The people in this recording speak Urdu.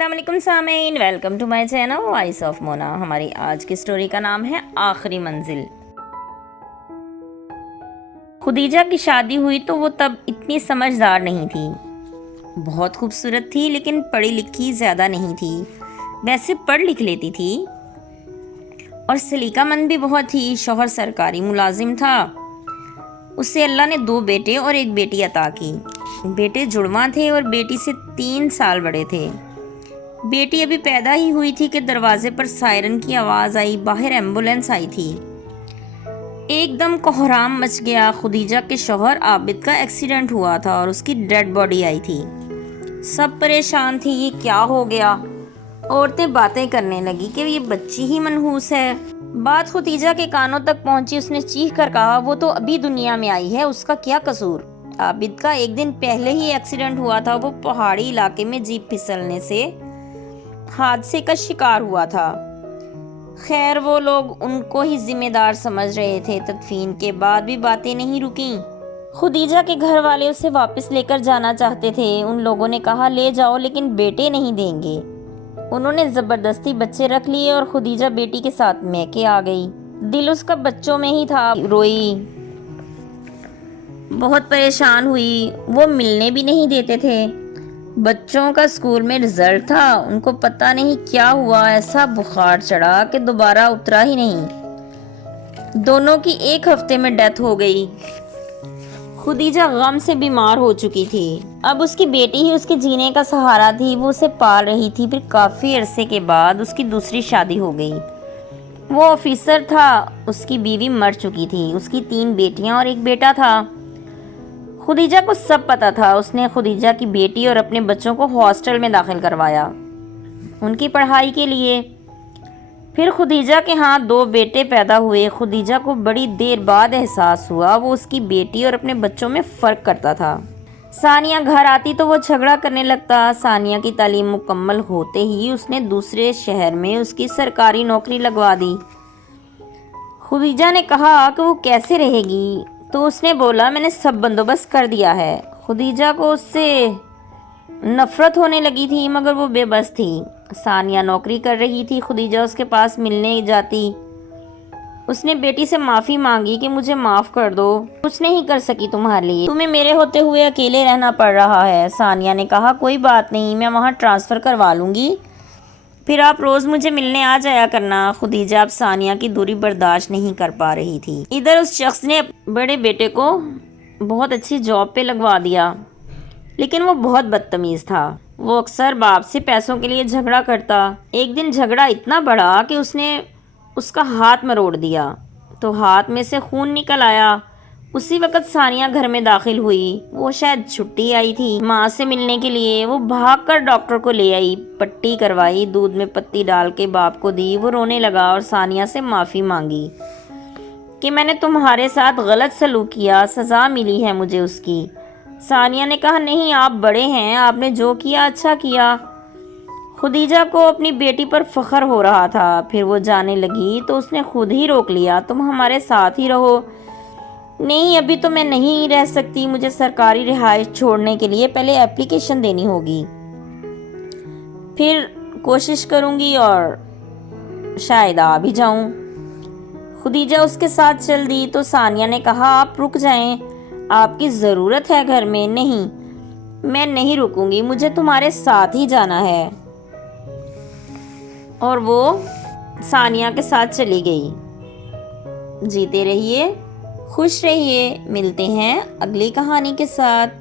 السلام علیکم سامعین، welcome to my channel voice of Mona. ہماری آج کی سٹوری کا نام ہے آخری منزل۔ خدیجہ کی شادی ہوئی تو وہ تب اتنی سمجھدار نہیں تھی۔ بہت خوبصورت تھی لیکن پڑھی لکھی زیادہ نہیں تھی، ویسے پڑھ لکھ لیتی تھی اور سلیقہ مند بھی بہت تھی۔ شوہر سرکاری ملازم تھا۔ اسے اللہ نے 2 بیٹے اور 1 بیٹی عطا کی۔ بیٹے جڑواں تھے اور بیٹی سے 3 سال بڑے تھے۔ بیٹی ابھی پیدا ہی ہوئی تھی کہ دروازے پر سائرن کی آواز آئی۔ باہر ایمبولینس آئی تھی۔ ایک دم کوہرام مچ گیا۔ خدیجہ کے شوہر عابد کا ایکسیڈنٹ ہوا تھا اور اس کی ڈیڈ باڈی آئی تھی۔ سب پریشان تھی، یہ کیا ہو گیا؟ عورتیں باتیں کرنے لگی کہ یہ بچی ہی منحوس ہے۔ بات خدیجہ کے کانوں تک پہنچی۔ اس نے چیخ کر کہا، وہ تو ابھی دنیا میں آئی ہے، اس کا کیا قصور؟ عابد کا 1 دن پہلے ہی ایکسیڈنٹ ہوا تھا۔ وہ پہاڑی علاقے میں جیپ پھسلنے سے حادثے کا شکار ہوا تھا۔ خیر وہ لوگ ان کو ہی ذمہ دار سمجھ رہے تھے۔ تدفین کے بعد بھی باتیں نہیں رکیں۔ خدیجہ کے گھر والے اسے واپس لے کر جانا چاہتے تھے۔ ان لوگوں نے کہا لے جاؤ لیکن بیٹے نہیں دیں گے۔ انہوں نے زبردستی بچے رکھ لیے اور خدیجہ بیٹی کے ساتھ میکے آ گئی۔ دل اس کا بچوں میں ہی تھا۔ روئی، بہت پریشان ہوئی۔ وہ ملنے بھی نہیں دیتے تھے۔ بچوں کا اسکول میں رزلٹ تھا۔ ان کو پتہ نہیں کیا ہوا، ایسا بخار چڑھا کہ دوبارہ اترا ہی نہیں۔ دونوں کی 1 ہفتے میں ڈیتھ ہو گئی۔ خدیجہ غم سے بیمار ہو چکی تھی۔ اب اس کی بیٹی ہی اس کے جینے کا سہارا تھی۔ وہ اسے پال رہی تھی۔ پھر کافی عرصے کے بعد اس کی دوسری شادی ہو گئی۔ وہ آفیسر تھا۔ اس کی بیوی مر چکی تھی۔ اس کی 3 بیٹیاں اور 1 بیٹا تھا۔ خدیجہ کو سب پتا تھا۔ اس نے خدیجہ کی بیٹی اور اپنے بچوں کو ہاسٹل میں داخل کروایا ان کی پڑھائی کے لیے۔ پھر خدیجہ کے ہاں 2 بیٹے پیدا ہوئے۔ خدیجہ کو بڑی دیر بعد احساس ہوا وہ اس کی بیٹی اور اپنے بچوں میں فرق کرتا تھا۔ ثانیہ گھر آتی تو وہ جھگڑا کرنے لگتا۔ ثانیہ کی تعلیم مکمل ہوتے ہی اس نے دوسرے شہر میں اس کی سرکاری نوکری لگوا دی۔ خدیجہ نے کہا کہ وہ کیسے رہے گی تو اس نے بولا میں نے سب بندوبست کر دیا ہے۔ خدیجہ کو اس سے نفرت ہونے لگی تھی مگر وہ بے بس تھی۔ ثانیہ نوکری کر رہی تھی۔ خدیجہ اس کے پاس ملنے جاتی۔ اس نے بیٹی سے معافی مانگی کہ مجھے معاف کر دو، کچھ نہیں کر سکی تمہارے لیے، تمہیں میرے ہوتے ہوئے اکیلے رہنا پڑ رہا ہے۔ ثانیہ نے کہا کوئی بات نہیں، میں وہاں ٹرانسفر کروا لوں گی، پھر آپ روز مجھے ملنے آ جایا کرنا۔ خدیجہ اب ثانیہ کی دوری برداشت نہیں کر پا رہی تھی۔ ادھر اس شخص نے بڑے بیٹے کو بہت اچھی جاب پہ لگوا دیا لیکن وہ بہت بدتمیز تھا۔ وہ اکثر باپ سے پیسوں کے لیے جھگڑا کرتا۔ ایک دن جھگڑا اتنا بڑھا کہ اس نے اس کا ہاتھ مروڑ دیا تو ہاتھ میں سے خون نکل آیا۔ اسی وقت ثانیہ گھر میں داخل ہوئی۔ وہ شاید چھٹی آئی تھی ماں سے ملنے کے لیے۔ وہ بھاگ کر ڈاکٹر کو لے آئی، پٹی کروائی، دودھ میں پتی ڈال کے باپ کو دی۔ وہ رونے لگا اور ثانیہ سے معافی مانگی کہ میں نے تمہارے ساتھ غلط سلوک کیا، سزا ملی ہے مجھے اس کی۔ ثانیہ نے کہا نہیں، آپ بڑے ہیں، آپ نے جو کیا اچھا کیا۔ خدیجہ کو اپنی بیٹی پر فخر ہو رہا تھا۔ پھر وہ جانے لگی تو اس نے خود ہی روک لیا، تم ہمارے ساتھ ہی رہو۔ نہیں ابھی تو میں نہیں رہ سکتی، مجھے سرکاری رہائش چھوڑنے کے لیے پہلے اپلیکیشن دینی ہوگی، پھر کوشش کروں گی اور شاید آ بھی جاؤں۔ خدیجہ اس کے ساتھ چل دی تو ثانیہ نے کہا آپ رک جائیں، آپ کی ضرورت ہے گھر میں۔ نہیں میں نہیں رکوں گی، مجھے تمہارے ساتھ ہی جانا ہے۔ اور وہ ثانیہ کے ساتھ چلی گئی۔ جیتے رہیے، خوش رہیے۔ ملتے ہیں اگلی کہانی کے ساتھ۔